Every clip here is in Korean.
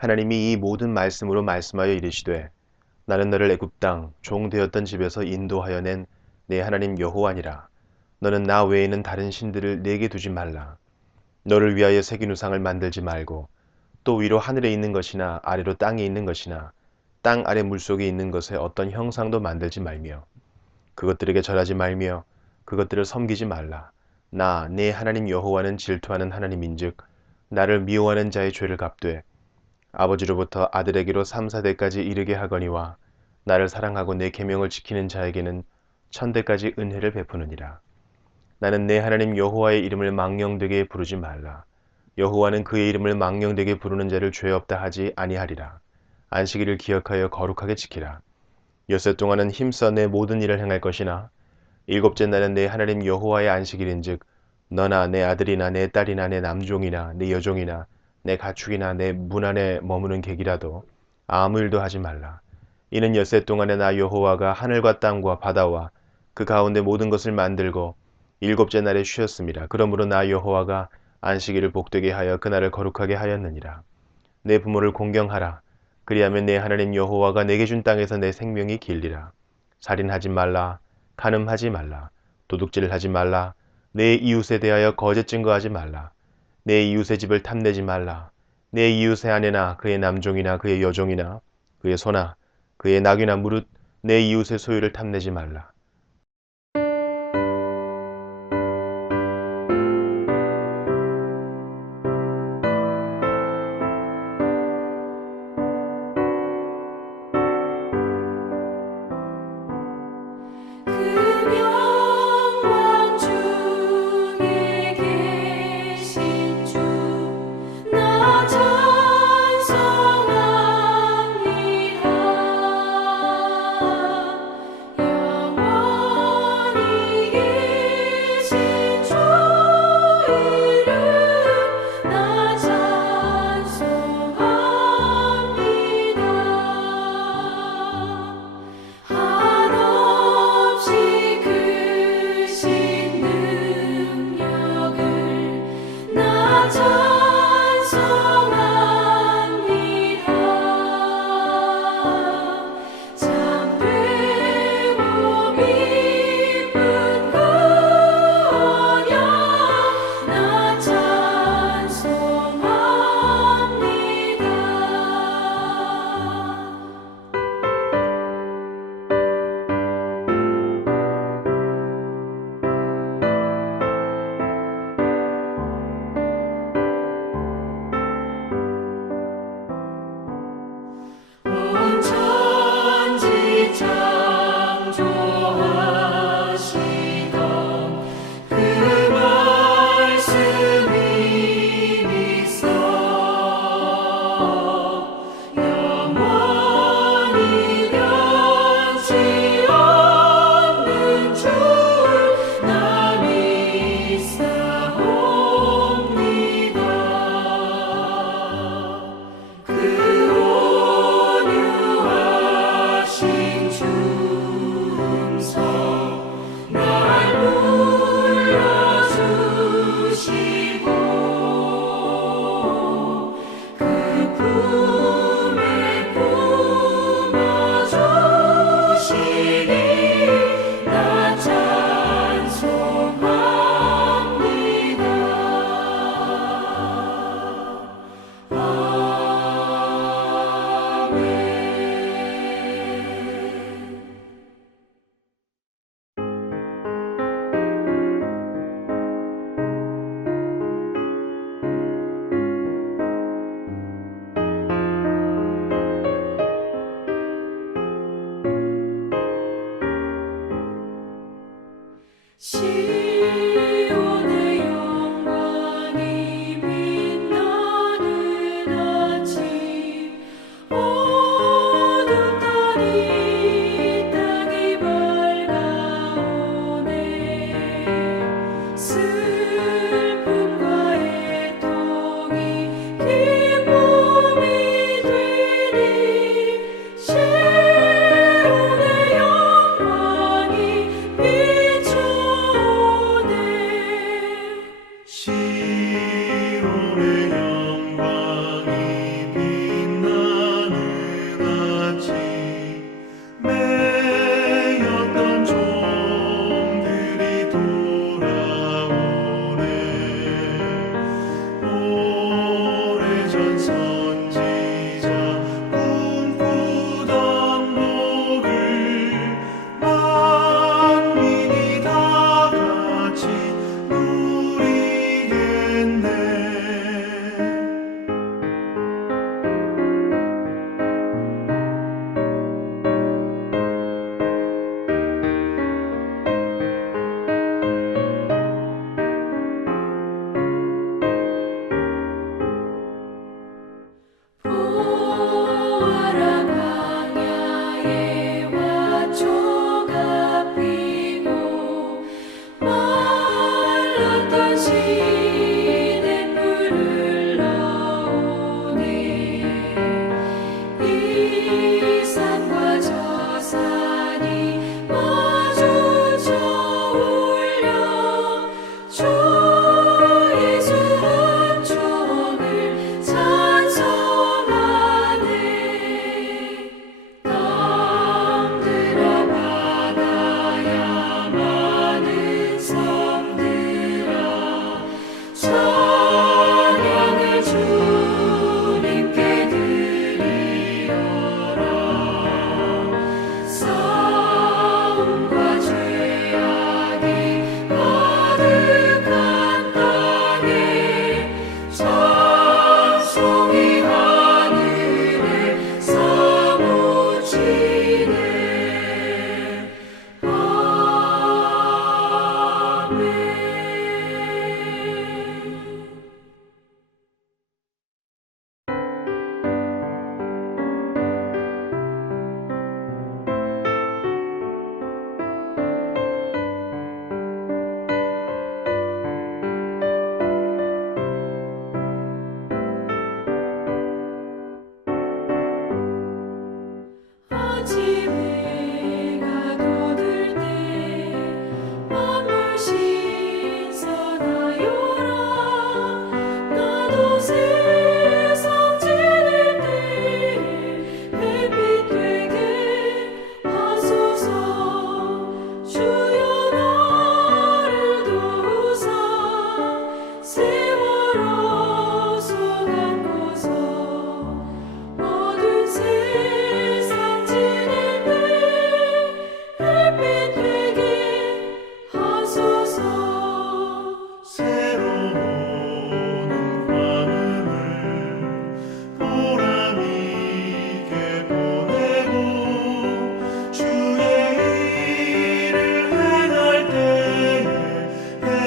하나님이 이 모든 말씀으로 말씀하여 이르시되 나는 너를 애굽 땅 종 되었던 집에서 인도하여 낸 내 하나님 여호와니라. 너는 나 외에는 다른 신들을 내게 두지 말라. 너를 위하여 새긴 우상을 만들지 말고 또 위로 하늘에 있는 것이나 아래로 땅에 있는 것이나 땅 아래 물속에 있는 것에 어떤 형상도 만들지 말며 그것들에게 절하지 말며 그것들을 섬기지 말라. 나 내 하나님 여호와는 질투하는 하나님인즉 나를 미워하는 자의 죄를 갚되 아버지로부터 아들에게로 3, 4대까지 이르게 하거니와 나를 사랑하고 내 계명을 지키는 자에게는 천대까지 은혜를 베푸느니라. 나는 내 하나님 여호와의 이름을 망령되게 부르지 말라. 여호와는 그의 이름을 망령되게 부르는 자를 죄 없다 하지 아니하리라. 안식일을 기억하여 거룩하게 지키라. 엿새 동안은 힘써 내 모든 일을 행할 것이나 일곱째 날은 내 하나님 여호와의 안식일인즉 너나 내 아들이나 내 딸이나 내 남종이나 내 여종이나 내 가축이나 내 문 안에 머무는 객이라도 아무 일도 하지 말라. 이는 엿새 동안에 나 여호와가 하늘과 땅과 바다와 그 가운데 모든 것을 만들고 일곱째 날에 쉬었습니다. 그러므로 나 여호와가 안식일을 복되게 하여 그날을 거룩하게 하였느니라. 내 부모를 공경하라. 그리하면 내 하나님 여호와가 내게 준 땅에서 내 생명이 길리라. 살인하지 말라. 간음하지 말라. 도둑질하지 말라. 내 이웃에 대하여 거짓 증거하지 말라. 내 이웃의 집을 탐내지 말라. 내 이웃의 아내나 그의 남종이나 그의 여종이나 그의 소나 그의 낙이나 무릇 내 이웃의 소유를 탐내지 말라. 그 영광 중에 계신 주 나 찬송합니다. 영원히 계신 주 이름 나 찬송합니다. 한없이 크신 능력을 나 찬송합니다. 참되고 기쁜 거냐 나 찬송합니다.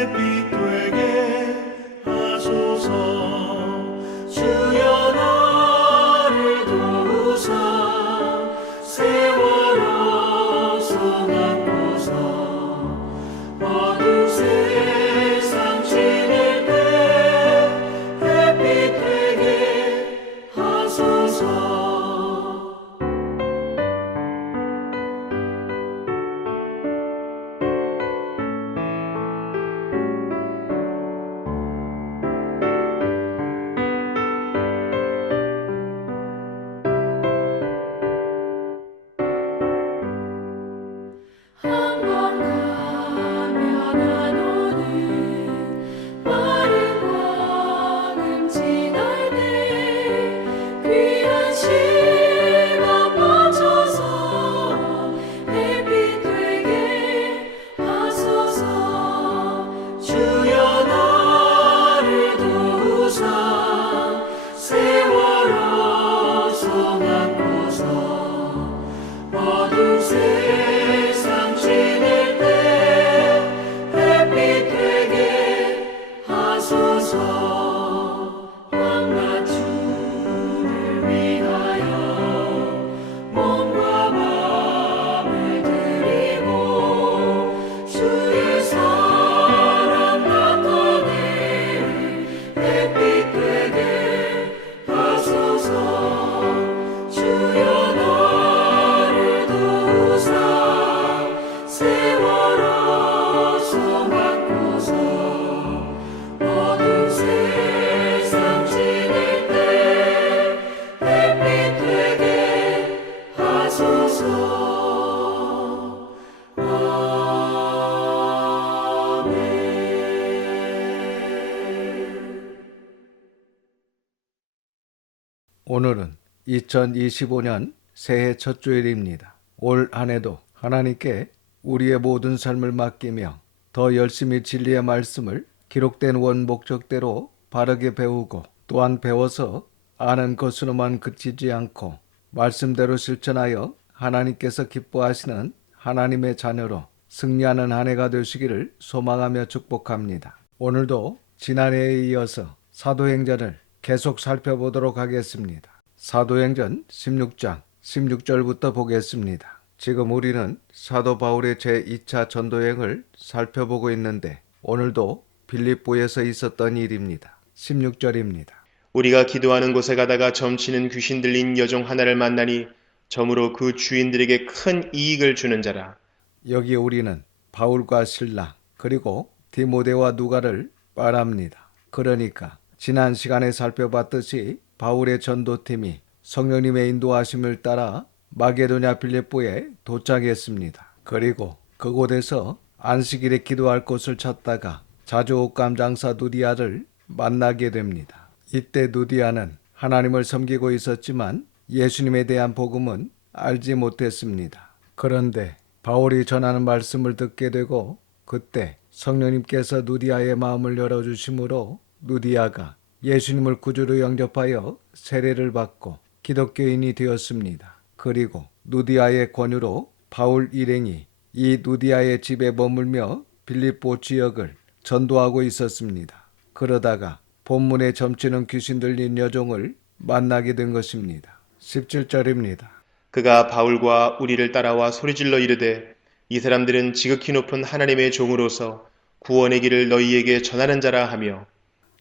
햇빛 되게 하소서. 주여 나를 도우사 세월호 소망고서 어두운 세상 지낼 때 햇빛 되게 하소서. 한 번 가면 안 오는 마른 광음 지날 때 귀한 시간 맞춰서 햇빛 되게 하소서. 주여 나를 도우사 세월호 소망고서 어두운 세상 지낼 때 햇빛 되게 하소서. 밤낮주를 위하여 몸과 마음을 드리고 주의 사랑 나타내 햇빛 되게 하소서. 주여 나를 도우사 세월호 소망고서 어두운 세상 지낼 때 햇빛 되게 하소서. 아멘. 오늘은 2025년 새해 첫 주일입니다. 올 한 해도 하나님께 우리의 모든 삶을 맡기며 더 열심히 진리의 말씀을 기록된 원목적대로 바르게 배우고 또한 배워서 아는 것으로만 그치지 않고 말씀대로 실천하여 하나님께서 기뻐하시는 하나님의 자녀로 승리하는 한 해가 되시기를 소망하며 축복합니다. 오늘도 지난해에 이어서 사도행전을 계속 살펴보도록 하겠습니다. 사도행전 16장 16절부터 보겠습니다. 지금 우리는 사도 바울의 제2차 전도여행을 살펴보고 있는데 오늘도 빌립보에서 있었던 일입니다. 16절입니다. 우리가 기도하는 곳에 가다가 점치는 귀신 들린 여종 하나를 만나니 점으로 그 주인들에게 큰 이익을 주는 자라. 여기 우리는 바울과 실라 그리고 디모데와 누가를 말합니다. 그러니까 지난 시간에 살펴봤듯이 바울의 전도팀이 성령님의 인도하심을 따라 마게도냐 빌립보에 도착했습니다. 그리고 그곳에서 안식일에 기도할 곳을 찾다가 자주옷감 장사 누디아를 만나게 됩니다. 이때 누디아는 하나님을 섬기고 있었지만 예수님에 대한 복음은 알지 못했습니다. 그런데 바울이 전하는 말씀을 듣게 되고 그때 성령님께서 누디아의 마음을 열어주심으로 누디아가 예수님을 구주로 영접하여 세례를 받고 기독교인이 되었습니다. 그리고 누디아의 권유로 바울 일행이 이 누디아의 집에 머물며 빌립보 지역을 전도하고 있었습니다. 그러다가 본문에 점치는 귀신 들린 여종을 만나게 된 것입니다. 17절입니다. 그가 바울과 우리를 따라와 소리질러 이르되 이 사람들은 지극히 높은 하나님의 종으로서 구원의 길을 너희에게 전하는 자라 하며.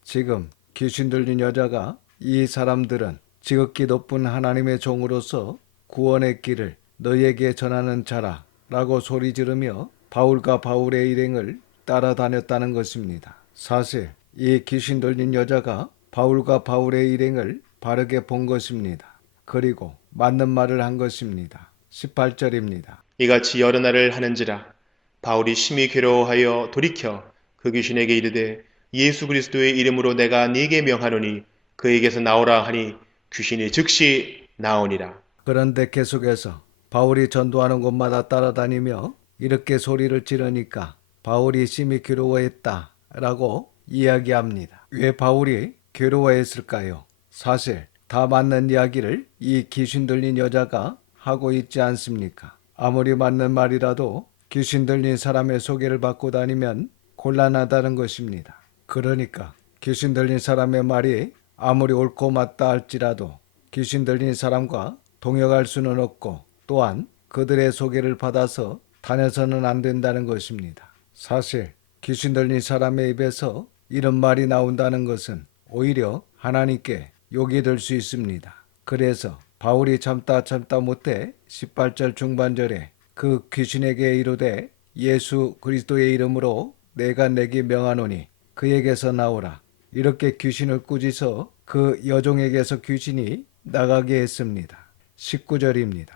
지금 귀신 들린 여자가 이 사람들은 지극히 높은 하나님의 종으로서 구원의 길을 너희에게 전하는 자라 라고 소리 지르며 바울과 바울의 일행을 따라다녔다는 것입니다. 사실 이 귀신 들린 여자가 바울과 바울의 일행을 바르게 본 것입니다. 그리고 맞는 말을 한 것입니다. 18절입니다. 이같이 여러 날을 하는지라 바울이 심히 괴로워하여 돌이켜 그 귀신에게 이르되 예수 그리스도의 이름으로 내가 네게 명하노니 그에게서 나오라 하니 귀신이 즉시 나오니라. 그런데 계속해서 바울이 전도하는 곳마다 따라다니며 이렇게 소리를 지르니까 바울이 심히 괴로워했다라고 이야기합니다. 왜 바울이 괴로워했을까요? 사실 다 맞는 이야기를 이 귀신 들린 여자가 하고 있지 않습니까? 아무리 맞는 말이라도 귀신 들린 사람의 소개를 받고 다니면 곤란하다는 것입니다. 그러니까 귀신 들린 사람의 말이 아무리 옳고 맞다 할지라도 귀신 들린 사람과 동역할 수는 없고 또한 그들의 소개를 받아서 다녀서는 안 된다는 것입니다. 사실 귀신 들린 사람의 입에서 이런 말이 나온다는 것은 오히려 하나님께 욕이 될 수 있습니다. 그래서 바울이 참다 못해 18절 중반절에 그 귀신에게 이르되 예수 그리스도의 이름으로 내가 내게 명하노니 그에게서 나오라. 이렇게 귀신을 꾸짖어 그 여종에게서 귀신이 나가게 했습니다. 19절입니다.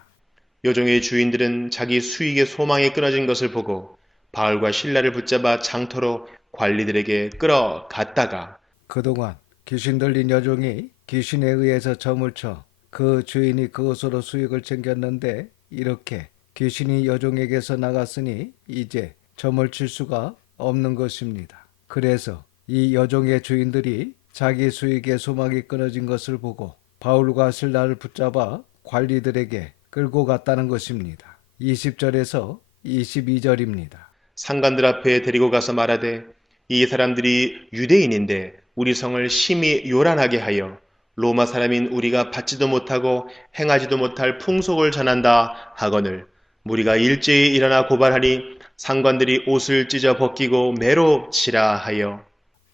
여종의 주인들은 자기 수익의 소망이 끊어진 것을 보고 바울과 실라를 붙잡아 장터로 관리들에게 끌어갔다가 그동안 귀신 들린 여종이 귀신에 의해서 점을 쳐 그 주인이 그것으로 수익을 챙겼는데 이렇게 귀신이 여종에게서 나갔으니 이제 점을 칠 수가 없는 것입니다. 그래서 이 여종의 주인들이 자기 수익의 소망이 끊어진 것을 보고 바울과 실라를 붙잡아 관리들에게 끌고 갔다는 것입니다. 20절에서 22절입니다. 상관들 앞에 데리고 가서 말하되 이 사람들이 유대인인데 우리 성을 심히 요란하게 하여 로마 사람인 우리가 받지도 못하고 행하지도 못할 풍속을 전한다 하거늘 무리가 일제히 일어나 고발하니 상관들이 옷을 찢어 벗기고 매로 치라 하여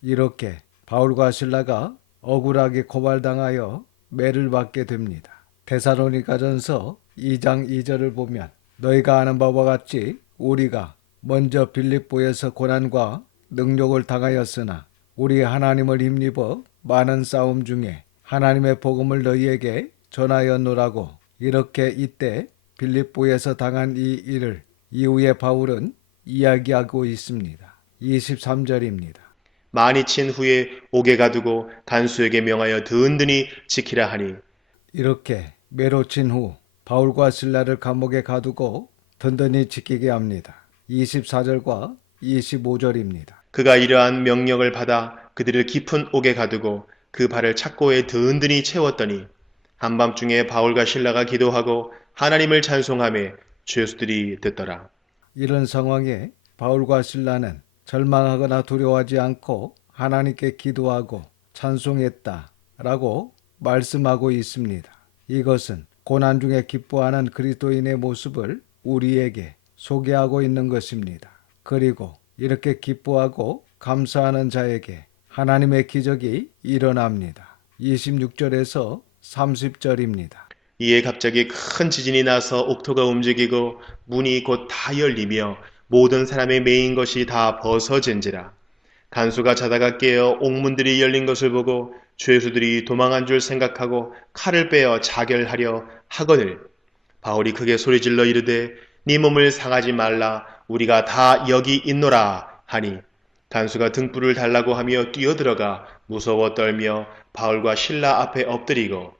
이렇게 바울과 실라가 억울하게 고발당하여 매를 받게 됩니다. 데살로니가전서 2장 2절을 보면 너희가 아는 바와 같이 우리가 먼저 빌립보에서 고난과 능욕을 당하였으나 우리 하나님을 힘입어 많은 싸움 중에 하나님의 복음을 너희에게 전하였노라고. 이렇게 이때 빌립보에서 당한 이 일을 이후에 바울은 이야기하고 있습니다. 23절입니다. 많이 친 후에 옥에 가두고 간수에게 명하여 든든히 지키라 하니 이렇게 매로 친 후 바울과 실라를 감옥에 가두고 든든히 지키게 합니다. 24절과 25절입니다. 그가 이러한 명령을 받아 그들을 깊은 옥에 가두고 그 발을 착고에 든든히 채웠더니 한밤중에 바울과 실라가 기도하고 하나님을 찬송하며 죄수들이 듣더라. 이런 상황에 바울과 실라는 절망하거나 두려워하지 않고 하나님께 기도하고 찬송했다라고 말씀하고 있습니다. 이것은 고난 중에 기뻐하는 그리스도인의 모습을 우리에게 소개하고 있는 것입니다. 그리고 이렇게 기뻐하고 감사하는 자에게 하나님의 기적이 일어납니다. 26절에서 30절입니다. 이에 갑자기 큰 지진이 나서 옥토가 움직이고 문이 곧 다 열리며 모든 사람의 매인 것이 다 벗어진지라. 간수가 자다가 깨어 옥문들이 열린 것을 보고 죄수들이 도망한 줄 생각하고 칼을 빼어 자결하려 하거늘 바울이 크게 소리질러 이르되 네 몸을 상하지 말라 우리가 다 여기 있노라 하니 간수가 등불을 달라고 하며 뛰어들어가 무서워 떨며 바울과 실라 앞에 엎드리고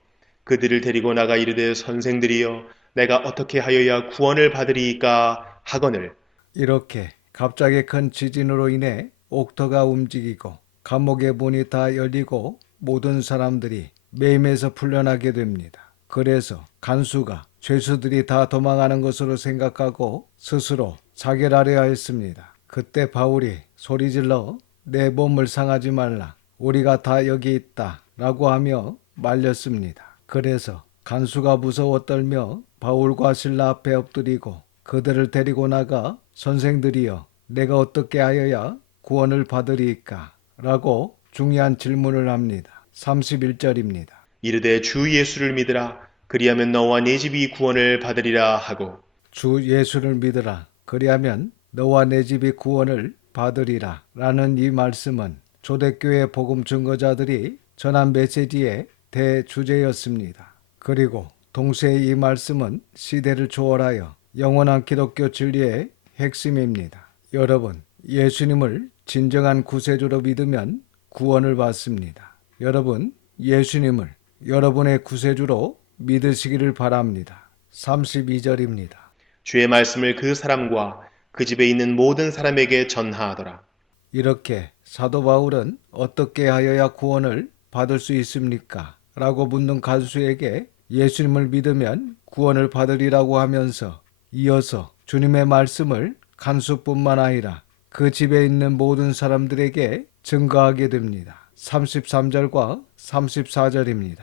그들을 데리고 나가 이르되 선생들이여 내가 어떻게 하여야 구원을 받으리이까 하거늘 이렇게 갑자기 큰 지진으로 인해 옥토가 움직이고 감옥의 문이 다 열리고 모든 사람들이 매임에서 풀려나게 됩니다. 그래서 간수가 죄수들이 다 도망하는 것으로 생각하고 스스로 자결하려 했습니다. 그때 바울이 소리질러 내 몸을 상하지 말라 우리가 다 여기 있다 라고 하며 말렸습니다. 그래서 간수가 무서워 떨며 바울과 실라 앞에 엎드리고 그들을 데리고 나가 선생들이여 내가 어떻게 하여야 구원을 받으리이까 라고 중요한 질문을 합니다. 31절입니다. 이르되 주 예수를 믿으라 그리하면 너와 네 집이 구원을 받으리라 하고 주 예수를 믿으라 그리하면 너와 내 집이 구원을 받으리라 라는 이 말씀은 초대교회 복음 증거자들이 전한 메시지의 대주제였습니다. 그리고 동시에 이 말씀은 시대를 초월하여 영원한 기독교 진리의 핵심입니다. 여러분, 예수님을 진정한 구세주로 믿으면 구원을 받습니다. 여러분, 예수님을 여러분의 구세주로 믿으시기를 바랍니다. 32절입니다. 주의 말씀을 그 사람과 그 집에 있는 모든 사람에게 전하더라. 이렇게 사도 바울은 어떻게 하여야 구원을 받을 수 있습니까? 라고 묻는 간수에게 예수님을 믿으면 구원을 받으리라고 하면서 이어서 주님의 말씀을 간수뿐만 아니라 그 집에 있는 모든 사람들에게 증거하게 됩니다. 33절과 34절입니다.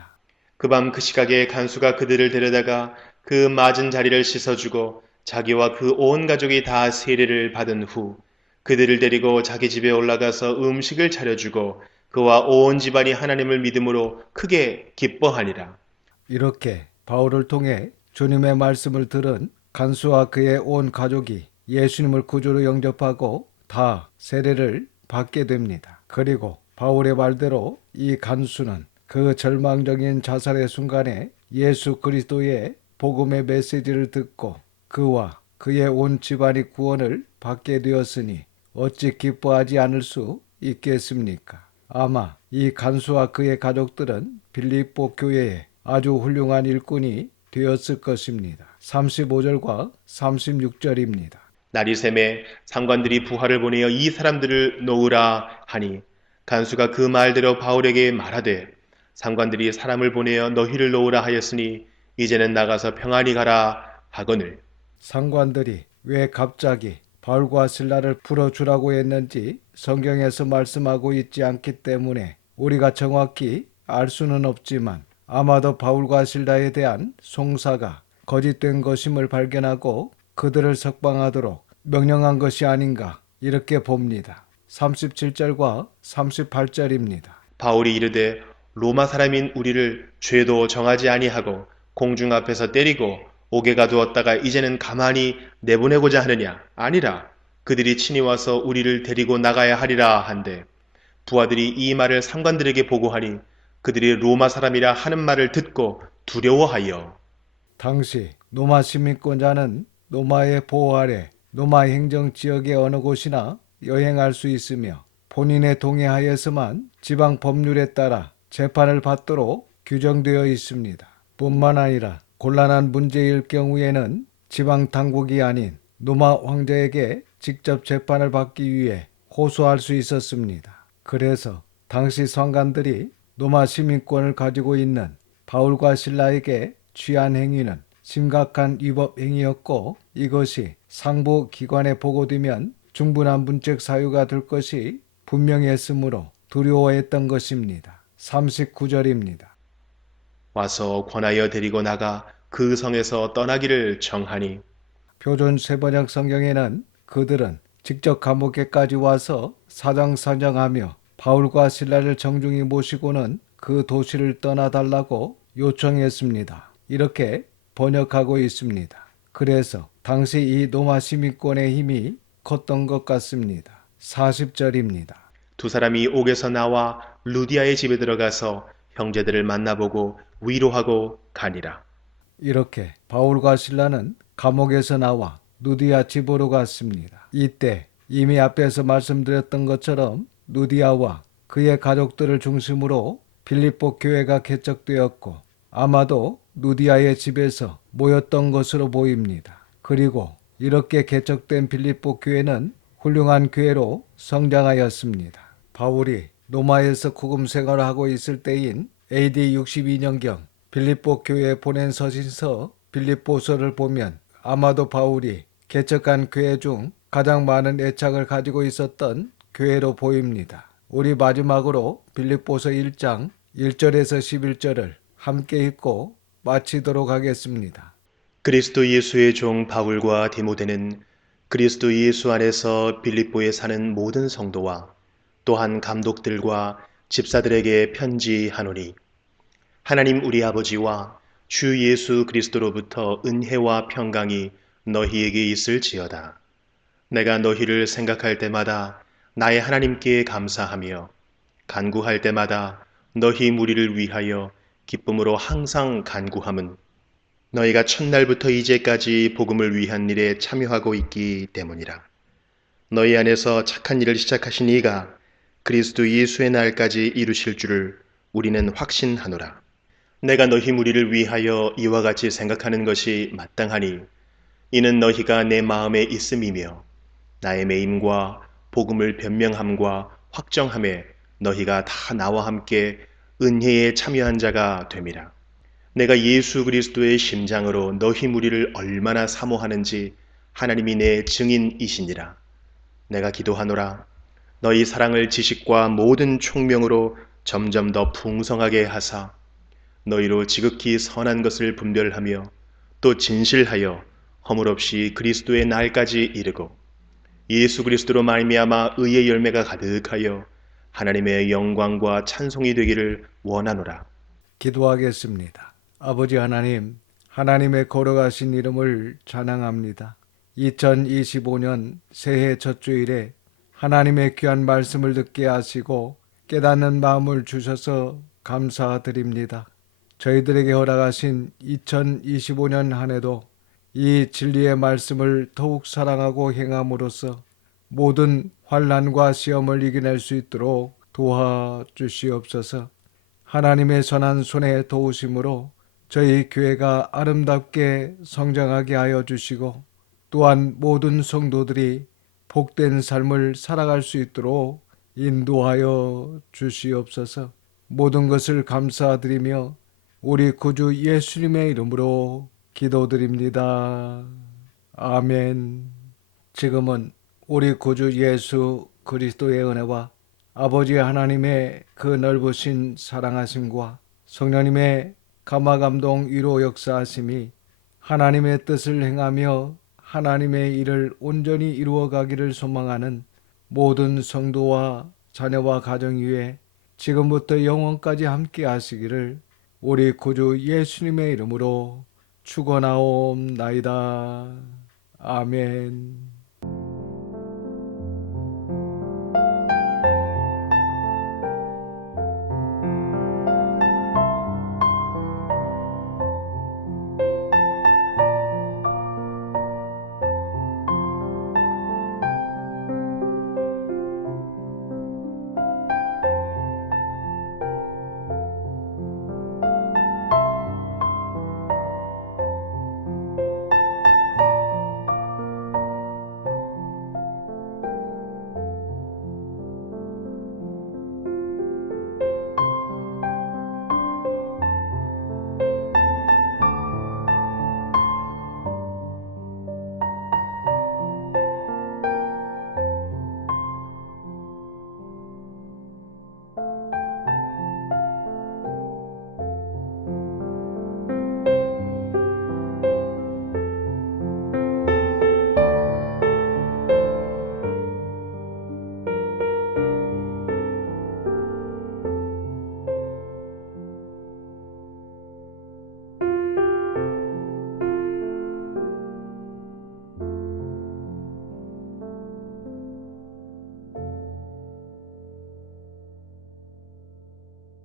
그 밤 그 시각에 간수가 그들을 데려다가 그 맞은 자리를 씻어주고 자기와 그 온 가족이 다 세례를 받은 후 그들을 데리고 자기 집에 올라가서 음식을 차려주고 그와 온 집안이 하나님을 믿음으로 크게 기뻐하니라. 이렇게 바울을 통해 주님의 말씀을 들은 간수와 그의 온 가족이 예수님을 구주로 영접하고 다 세례를 받게 됩니다. 그리고 바울의 말대로 이 간수는 그 절망적인 자살의 순간에 예수 그리스도의 복음의 메시지를 듣고 그와 그의 온 집안이 구원을 받게 되었으니 어찌 기뻐하지 않을 수 있겠습니까? 아마 이 간수와 그의 가족들은 빌립보 교회의 아주 훌륭한 일꾼이 되었을 것입니다. 35절과 36절입니다. 날이 새매 상관들이 부하를 보내어 이 사람들을 놓으라 하니 간수가 그 말대로 바울에게 말하되 상관들이 사람을 보내어 너희를 놓으라 하였으니 이제는 나가서 평안히 가라 하거늘. 상관들이 왜 갑자기 바울과 실라를 풀어주라고 했는지 성경에서 말씀하고 있지 않기 때문에 우리가 정확히 알 수는 없지만 아마도 바울과 실라에 대한 송사가 거짓된 것임을 발견하고 그들을 석방하도록 명령한 것이 아닌가 이렇게 봅니다. 37절과 38절입니다. 바울이 이르되 로마 사람인 우리를 죄도 정하지 아니하고 공중 앞에서 때리고 옥에 가두었다가 이제는 가만히 내보내고자 하느냐? 아니라 그들이 친히 와서 우리를 데리고 나가야 하리라 한데 부하들이 이 말을 상관들에게 보고하니 그들이 로마 사람이라 하는 말을 듣고 두려워하여 당시 로마 시민권자는 로마의 보호 아래 로마 행정 지역의 어느 곳이나 여행할 수 있으며 본인의 동의하에서만 지방 법률에 따라 재판을 받도록 규정되어 있습니다. 뿐만 아니라 곤란한 문제일 경우에는 지방 당국이 아닌 로마 황제에게 직접 재판을 받기 위해 호소할 수 있었습니다. 그래서 당시 상관들이 로마 시민권을 가지고 있는 바울과 실라에게 취한 행위는 심각한 위법 행위였고 이것이 상부 기관에 보고되면 충분한 문책 사유가 될 것이 분명했으므로 두려워했던 것입니다. 39절입니다. 와서 권하여 데리고 나가 그 성에서 떠나기를 정하니 표준 세번역 성경에는 그들은 직접 감옥에까지 와서 사정사정하며 바울과 실라를 정중히 모시고는 그 도시를 떠나달라고 요청했습니다. 이렇게 번역하고 있습니다. 그래서 당시 이 로마 시민권의 힘이 컸던 것 같습니다. 40절입니다. 두 사람이 옥에서 나와 루디아의 집에 들어가서 형제들을 만나보고 위로하고 가니라. 이렇게 바울과 실라는 감옥에서 나와 루디아 집으로 갔습니다. 이때 이미 앞에서 말씀드렸던 것처럼 루디아와 그의 가족들을 중심으로 빌립보 교회가 개척되었고 아마도 루디아의 집에서 모였던 것으로 보입니다. 그리고 이렇게 개척된 빌립보 교회는 훌륭한 교회로 성장하였습니다. 바울이 로마에서 구금 생활을 하고 있을 때인 AD 62년경 빌립보 교회에 보낸 서신서 빌립보서를 보면 아마도 바울이 개척한 교회 중 가장 많은 애착을 가지고 있었던 교회로 보입니다. 우리 마지막으로 빌립보서 1장 1절에서 11절을 함께 읽고 마치도록 하겠습니다. 그리스도 예수의 종 바울과 디모데는 그리스도 예수 안에서 빌립보에 사는 모든 성도와 또한 감독들과 집사들에게 편지하노니 하나님 우리 아버지와 주 예수 그리스도로부터 은혜와 평강이 너희에게 있을지어다. 내가 너희를 생각할 때마다 나의 하나님께 감사하며 간구할 때마다 너희 무리를 위하여 기쁨으로 항상 간구함은 너희가 첫날부터 이제까지 복음을 위한 일에 참여하고 있기 때문이라. 너희 안에서 착한 일을 시작하신 이가 그리스도 예수의 날까지 이루실 줄을 우리는 확신하노라. 내가 너희 무리를 위하여 이와 같이 생각하는 것이 마땅하니 이는 너희가 내 마음에 있음이며 나의 매임과 복음을 변명함과 확정함에 너희가 다 나와 함께 은혜에 참여한 자가 됨이라. 내가 예수 그리스도의 심장으로 너희 무리를 얼마나 사모하는지 하나님이 내 증인이시니라. 내가 기도하노라. 너희 사랑을 지식과 모든 총명으로 점점 더 풍성하게 하사 너희로 지극히 선한 것을 분별하며 또 진실하여 허물 없이 그리스도의 날까지 이르고 예수 그리스도로 말미암아 의의 열매가 가득하여 하나님의 영광과 찬송이 되기를 원하노라. 기도하겠습니다. 아버지 하나님, 하나님의 거룩하신 이름을 찬양합니다. 2025년 새해 첫 주일에 하나님의 귀한 말씀을 듣게 하시고 깨닫는 마음을 주셔서 감사드립니다. 저희들에게 허락하신 2025년 한 해도 이 진리의 말씀을 더욱 사랑하고 행함으로써 모든 환난과 시험을 이겨낼 수 있도록 도와주시옵소서. 하나님의 선한 손에 도우심으로 저희 교회가 아름답게 성장하게 하여 주시고 또한 모든 성도들이 복된 삶을 살아갈 수 있도록 인도하여 주시옵소서. 모든 것을 감사드리며 우리 구주 예수님의 이름으로 기도드립니다. 아멘. 지금은 우리 구주 예수 그리스도의 은혜와 아버지 하나님의 그 넓으신 사랑하심과 성령님의 감화감동 위로 역사하심이 하나님의 뜻을 행하며 하나님의 일을 온전히 이루어 가기를 소망하는 모든 성도와 자녀와 가정 위에 지금부터 영원까지 함께 하시기를 우리 구주 예수님의 이름으로 축원하옵나이다. 아멘.